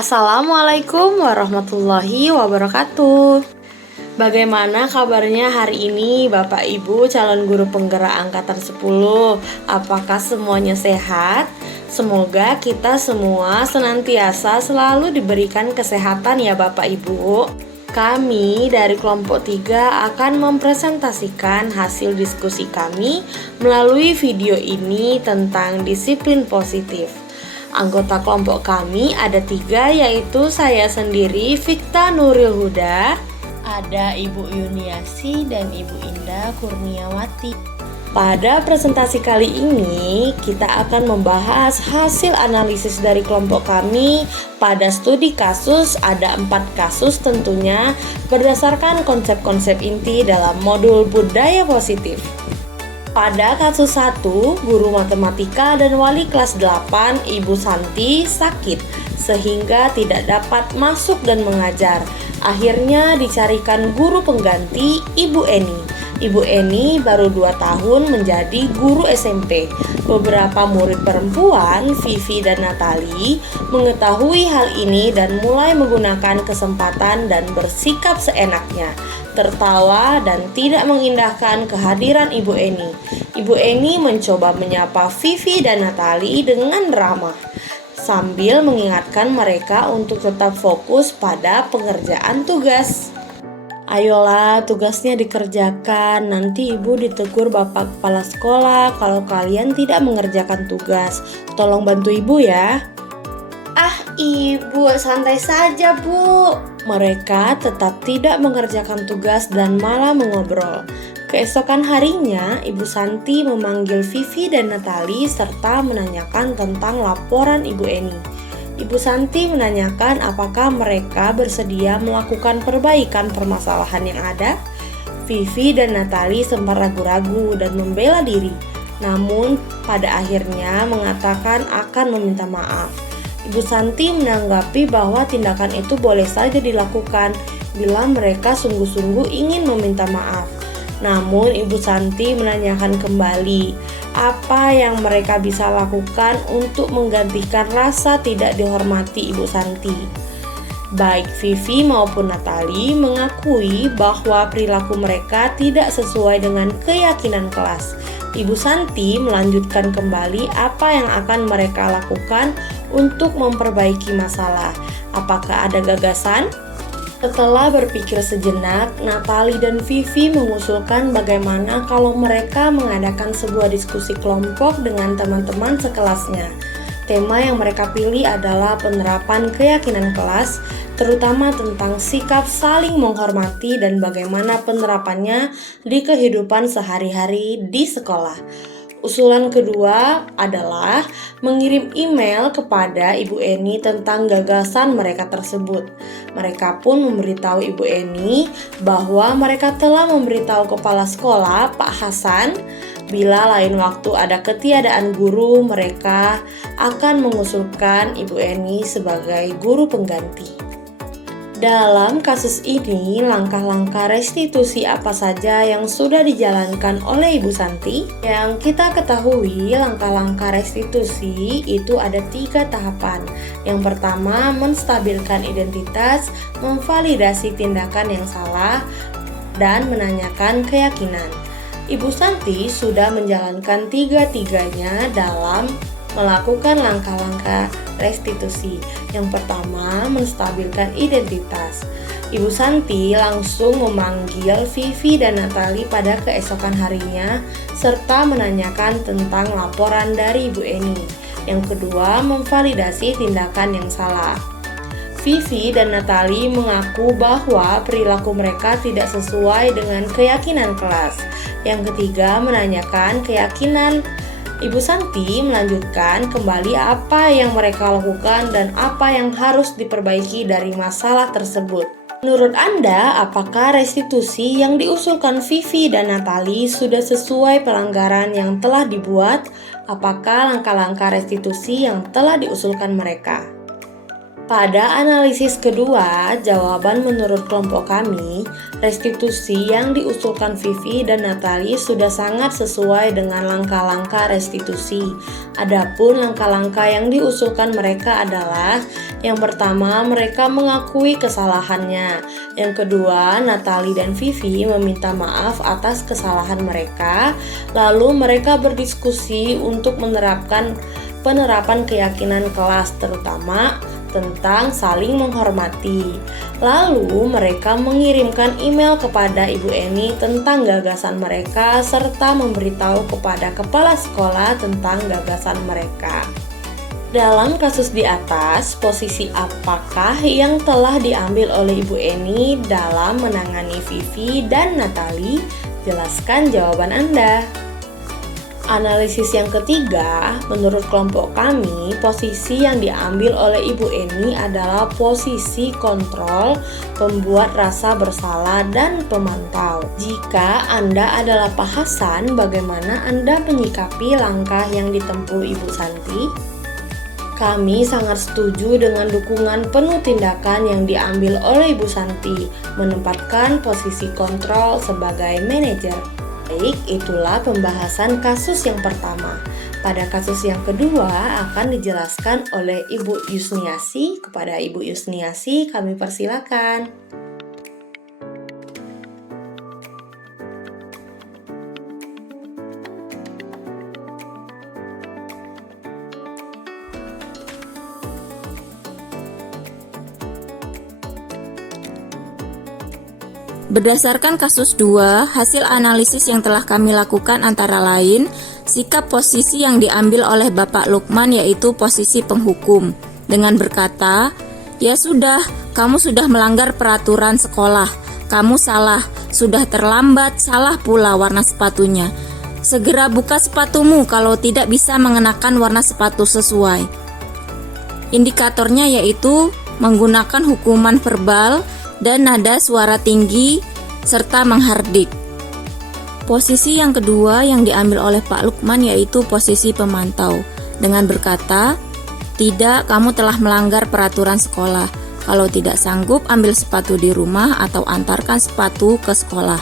Assalamualaikum warahmatullahi wabarakatuh. Bagaimana kabarnya hari ini Bapak Ibu calon guru penggerak angkatan 10? Apakah semuanya sehat? Semoga kita semua senantiasa selalu diberikan kesehatan ya Bapak Ibu. Kami dari kelompok 3 akan mempresentasikan hasil diskusi kami melalui video ini tentang disiplin positif. Anggota kelompok kami ada 3, yaitu saya sendiri, Fikta Nuril Huda, ada Ibu Yuniasi dan Ibu Indah Kurniawati. Pada presentasi kali ini, kita akan membahas hasil analisis dari kelompok kami pada studi kasus. Ada 4 kasus tentunya berdasarkan konsep-konsep inti dalam modul budaya positif. Pada kasus 1, guru matematika dan wali kelas 8, Ibu Santi, sakit sehingga tidak dapat masuk dan mengajar. Akhirnya dicarikan guru pengganti, Ibu Eni. Ibu Eni baru 2 tahun menjadi guru SMP. Beberapa murid perempuan, Vivi dan Natali, mengetahui hal ini dan mulai menggunakan kesempatan dan bersikap seenaknya, tertawa dan tidak mengindahkan kehadiran Ibu Eni. Ibu Eni mencoba menyapa Vivi dan Natali dengan ramah, sambil mengingatkan mereka untuk tetap fokus pada pengerjaan tugas. Ayolah, tugasnya dikerjakan. Nanti ibu ditegur bapak kepala sekolah kalau kalian tidak mengerjakan tugas. Tolong bantu ibu ya. Ah, ibu, santai saja, Bu. Mereka tetap tidak mengerjakan tugas dan malah mengobrol. Keesokan harinya, Ibu Santi memanggil Vivi dan Natali serta menanyakan tentang laporan Ibu Eni. Ibu Santi menanyakan apakah mereka bersedia melakukan perbaikan permasalahan yang ada. Vivi dan Natali sempat ragu-ragu dan membela diri, namun pada akhirnya mengatakan akan meminta maaf. Ibu Santi menanggapi bahwa tindakan itu boleh saja dilakukan bila mereka sungguh-sungguh ingin meminta maaf. Namun Ibu Santi menanyakan kembali apa yang mereka bisa lakukan untuk menggantikan rasa tidak dihormati Ibu Santi. Baik Vivi maupun Natali mengakui bahwa perilaku mereka tidak sesuai dengan keyakinan kelas. Ibu Santi melanjutkan kembali apa yang akan mereka lakukan untuk memperbaiki masalah. Apakah ada gagasan? Setelah berpikir sejenak, Natali dan Vivi mengusulkan bagaimana kalau mereka mengadakan sebuah diskusi kelompok dengan teman-teman sekelasnya. Tema yang mereka pilih adalah penerapan keyakinan kelas, terutama tentang sikap saling menghormati dan bagaimana penerapannya di kehidupan sehari-hari di sekolah. Usulan kedua adalah mengirim email kepada Ibu Eni tentang gagasan mereka tersebut. Mereka pun memberitahu Ibu Eni bahwa mereka telah memberitahu kepala sekolah, Pak Hasan, bila lain waktu ada ketiadaan guru, mereka akan mengusulkan Ibu Eni sebagai guru pengganti. Dalam kasus ini, langkah-langkah restitusi apa saja yang sudah dijalankan oleh Ibu Santi? Yang kita ketahui, langkah-langkah restitusi itu ada 3 tahapan. Yang pertama, menstabilkan identitas, memvalidasi tindakan yang salah, dan menanyakan keyakinan. Ibu Santi sudah menjalankan 3-tiganya dalam melakukan langkah-langkah restitusi. Yang pertama, menstabilkan identitas. Ibu Santi langsung memanggil Vivi dan Natali pada keesokan harinya serta menanyakan tentang laporan dari Ibu Eni. Yang kedua, memvalidasi tindakan yang salah. Vivi dan Natali mengaku bahwa perilaku mereka tidak sesuai dengan keyakinan kelas. Yang ketiga, menanyakan keyakinan. Ibu Santi melanjutkan kembali apa yang mereka lakukan dan apa yang harus diperbaiki dari masalah tersebut. Menurut Anda, apakah restitusi yang diusulkan Vivi dan Natali sudah sesuai pelanggaran yang telah dibuat? Apakah langkah-langkah restitusi yang telah diusulkan mereka? Pada analisis kedua, jawaban menurut kelompok kami, restitusi yang diusulkan Vivi dan Natali sudah sangat sesuai dengan langkah-langkah restitusi. Adapun langkah-langkah yang diusulkan mereka adalah: yang pertama, mereka mengakui kesalahannya. Yang kedua, Natali dan Vivi meminta maaf atas kesalahan mereka. Lalu mereka berdiskusi untuk penerapan keyakinan kelas, terutama tentang saling menghormati. Lalu mereka mengirimkan email kepada Ibu Eni tentang gagasan mereka serta memberitahu kepada kepala sekolah tentang gagasan mereka. Dalam kasus di atas, posisi apakah yang telah diambil oleh Ibu Eni dalam menangani Vivi dan Natali? Jelaskan jawaban Anda. Analisis yang ketiga, menurut kelompok kami, posisi yang diambil oleh Ibu Eni adalah posisi kontrol, pembuat rasa bersalah, dan pemantau. Jika Anda adalah Pak Hasan, bagaimana Anda menyikapi langkah yang ditempuh Ibu Santi? Kami sangat setuju dengan dukungan penuh tindakan yang diambil oleh Ibu Santi, menempatkan posisi kontrol sebagai manajer. Baik, itulah pembahasan kasus yang pertama. Pada kasus yang kedua akan dijelaskan oleh Ibu Yusniasi. Kepada Ibu Yusniasi kami persilakan. Berdasarkan kasus 2, hasil analisis yang telah kami lakukan antara lain, sikap posisi yang diambil oleh Bapak Lukman yaitu posisi penghukum, dengan berkata, "Ya sudah, kamu sudah melanggar peraturan sekolah, kamu salah, sudah terlambat, salah pula warna sepatunya. Segera buka sepatumu kalau tidak bisa mengenakan warna sepatu sesuai." Indikatornya yaitu menggunakan hukuman verbal dan nada suara tinggi, serta menghardik. Posisi yang kedua yang diambil oleh Pak Lukman yaitu posisi pemantau, dengan berkata, "Tidak, kamu telah melanggar peraturan sekolah. Kalau tidak sanggup, ambil sepatu di rumah atau antarkan sepatu ke sekolah.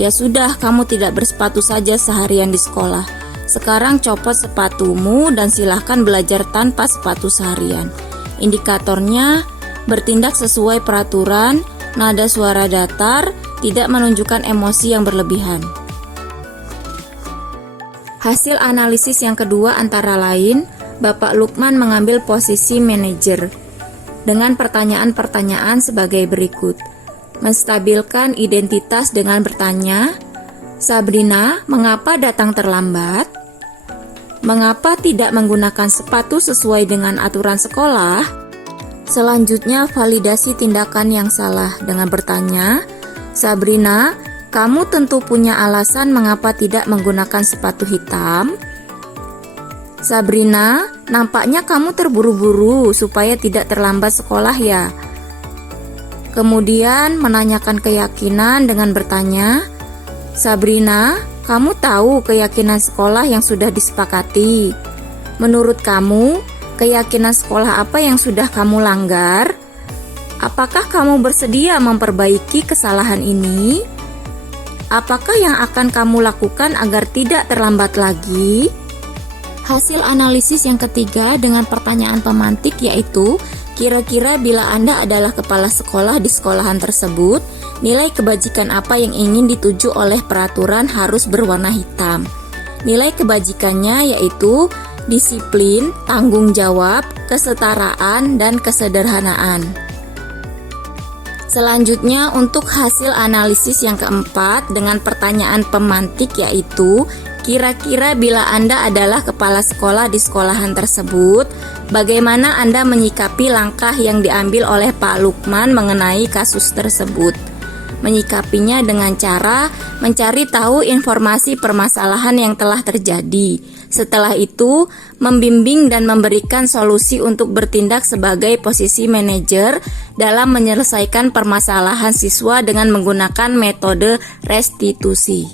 Ya sudah, kamu tidak bersepatu saja seharian di sekolah. Sekarang copot sepatumu dan silahkan belajar tanpa sepatu seharian." Indikatornya bertindak sesuai peraturan, nada suara datar, tidak menunjukkan emosi yang berlebihan. Hasil analisis yang kedua antara lain, Bapak Lukman mengambil posisi manajer dengan pertanyaan-pertanyaan sebagai berikut. Menstabilkan identitas dengan bertanya, "Sabrina, mengapa datang terlambat? Mengapa tidak menggunakan sepatu sesuai dengan aturan sekolah?" Selanjutnya, validasi tindakan yang salah dengan bertanya, "Sabrina, kamu tentu punya alasan mengapa tidak menggunakan sepatu hitam. Sabrina, nampaknya kamu terburu-buru supaya tidak terlambat sekolah ya." Kemudian menanyakan keyakinan dengan bertanya, "Sabrina, kamu tahu keyakinan sekolah yang sudah disepakati. Menurut kamu, keyakinan sekolah apa yang sudah kamu langgar? Apakah kamu bersedia memperbaiki kesalahan ini? Apakah yang akan kamu lakukan agar tidak terlambat lagi?" Hasil analisis yang ketiga dengan pertanyaan pemantik yaitu, kira-kira bila Anda adalah kepala sekolah di sekolahan tersebut, nilai kebajikan apa yang ingin dituju oleh peraturan harus berwarna hitam? Nilai kebajikannya yaitu disiplin, tanggung jawab, kesetaraan, dan kesederhanaan. Selanjutnya untuk hasil analisis yang keempat dengan pertanyaan pemantik yaitu, kira-kira bila Anda adalah kepala sekolah di sekolahan tersebut, bagaimana Anda menyikapi langkah yang diambil oleh Pak Lukman mengenai kasus tersebut? Menyikapinya dengan cara mencari tahu informasi permasalahan yang telah terjadi. Setelah itu, membimbing dan memberikan solusi untuk bertindak sebagai posisi manajer dalam menyelesaikan permasalahan siswa dengan menggunakan metode restitusi.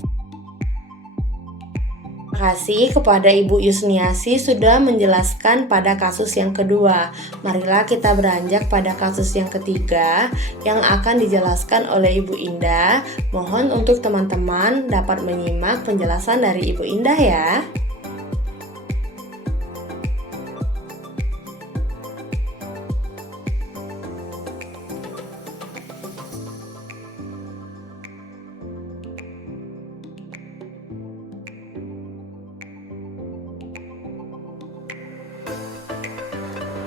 Terima kasih kepada Ibu Yusniasi sudah menjelaskan pada kasus yang kedua. Marilah kita beranjak pada kasus yang ketiga yang akan dijelaskan oleh Ibu Indah. Mohon untuk teman-teman dapat menyimak penjelasan dari Ibu Indah ya.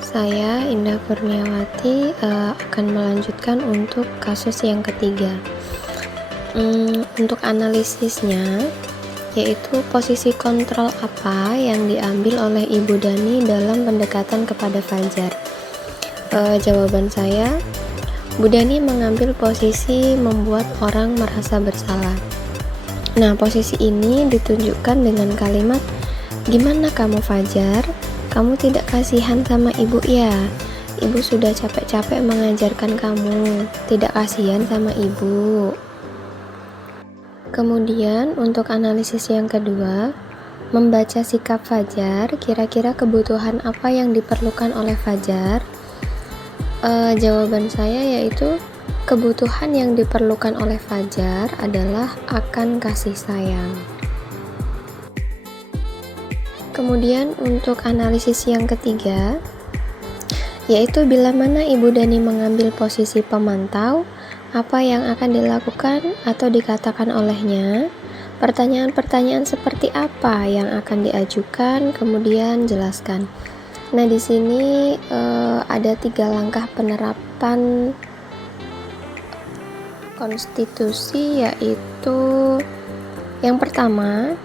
Saya Indah Kurniawati akan melanjutkan untuk kasus yang ketiga. Untuk analisisnya, yaitu posisi kontrol apa yang diambil oleh Ibu Dani dalam pendekatan kepada Fajar. Jawaban saya, Bu Dani mengambil posisi membuat orang merasa bersalah. Nah, posisi ini ditunjukkan dengan kalimat, "Gimana kamu Fajar? Kamu tidak kasihan sama ibu ya? Ibu sudah capek-capek mengajarkan kamu. Tidak kasihan sama ibu." Kemudian untuk analisis yang kedua, membaca sikap Fajar, kira-kira kebutuhan apa yang diperlukan oleh Fajar? Jawaban saya yaitu kebutuhan yang diperlukan oleh Fajar adalah akan kasih sayang. Kemudian untuk analisis yang ketiga, yaitu bila mana Ibu Dani mengambil posisi pemantau, apa yang akan dilakukan atau dikatakan olehnya, pertanyaan-pertanyaan seperti apa yang akan diajukan, kemudian jelaskan. Nah, di sini ada 3 langkah penerapan konstitusi, yaitu yang pertama,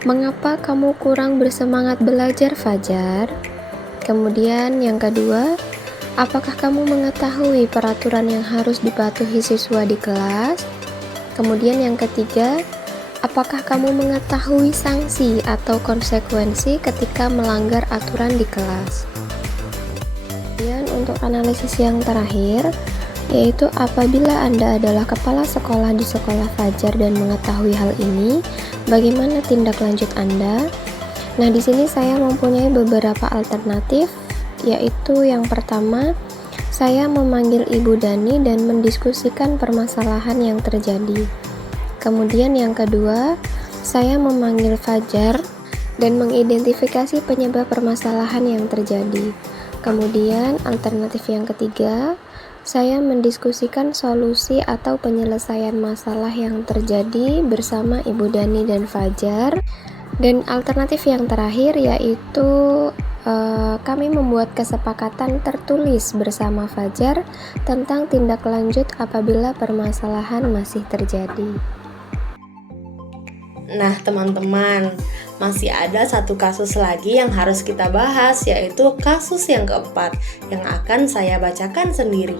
mengapa kamu kurang bersemangat belajar Fajar? Kemudian yang kedua, apakah kamu mengetahui peraturan yang harus dipatuhi siswa di kelas? Kemudian yang ketiga, apakah kamu mengetahui sanksi atau konsekuensi ketika melanggar aturan di kelas? Kemudian untuk analisis yang terakhir, yaitu apabila Anda adalah kepala sekolah di sekolah Fajar dan mengetahui hal ini, bagaimana tindak lanjut Anda? Nah, di sini saya mempunyai beberapa alternatif, yaitu yang pertama, saya memanggil Ibu Dani dan mendiskusikan permasalahan yang terjadi. Kemudian yang kedua, saya memanggil Fajar dan mengidentifikasi penyebab permasalahan yang terjadi. Kemudian alternatif yang ketiga, saya mendiskusikan solusi atau penyelesaian masalah yang terjadi bersama Ibu Dani dan Fajar. Dan alternatif yang terakhir yaitu kami membuat kesepakatan tertulis bersama Fajar tentang tindak lanjut apabila permasalahan masih terjadi. Nah teman-teman, masih ada satu kasus lagi yang harus kita bahas, yaitu kasus yang keempat yang akan saya bacakan sendiri.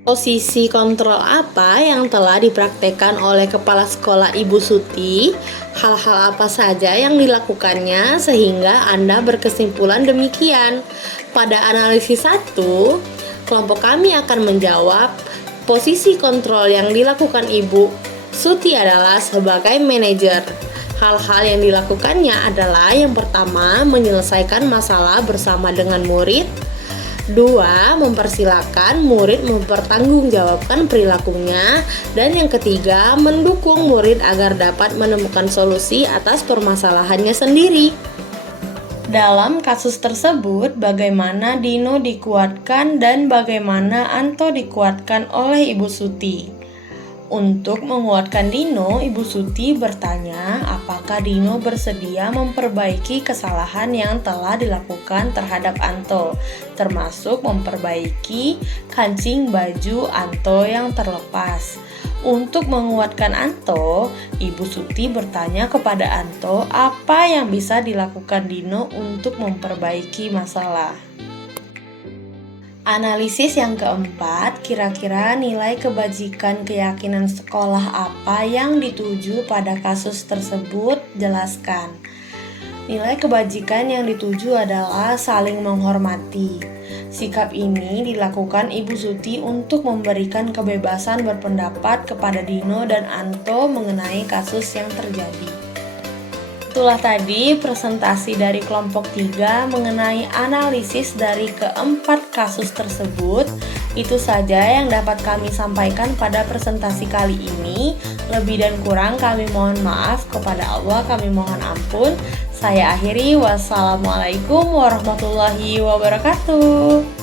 Posisi kontrol apa yang telah dipraktekkan oleh Kepala Sekolah Ibu Suti? Hal-hal apa saja yang dilakukannya sehingga Anda berkesimpulan demikian? Pada analisis 1, kelompok kami akan menjawab posisi kontrol yang dilakukan Ibu Suti adalah sebagai manajer. Hal-hal yang dilakukannya adalah yang pertama, menyelesaikan masalah bersama dengan murid. 2. Mempersilakan murid mempertanggungjawabkan perilakunya. Dan yang ketiga, mendukung murid agar dapat menemukan solusi atas permasalahannya sendiri. Dalam kasus tersebut, bagaimana Dino dikuatkan dan bagaimana Anto dikuatkan oleh Ibu Suti? Untuk menguatkan Dino, Ibu Suti bertanya apakah Dino bersedia memperbaiki kesalahan yang telah dilakukan terhadap Anto, termasuk memperbaiki kancing baju Anto yang terlepas. Untuk menguatkan Anto, Ibu Suti bertanya kepada Anto apa yang bisa dilakukan Dino untuk memperbaiki masalah. Analisis yang keempat, kira-kira nilai kebajikan keyakinan sekolah apa yang dituju pada kasus tersebut? Jelaskan. Nilai kebajikan yang dituju adalah saling menghormati. Sikap ini dilakukan Ibu Suti untuk memberikan kebebasan berpendapat kepada Dino dan Anto mengenai kasus yang terjadi. Itulah tadi presentasi dari kelompok 3 mengenai analisis dari keempat kasus tersebut. Itu saja yang dapat kami sampaikan pada presentasi kali ini. Lebih dan kurang kami mohon maaf, kepada Allah kami mohon ampun. Saya akhiri, wassalamualaikum warahmatullahi wabarakatuh.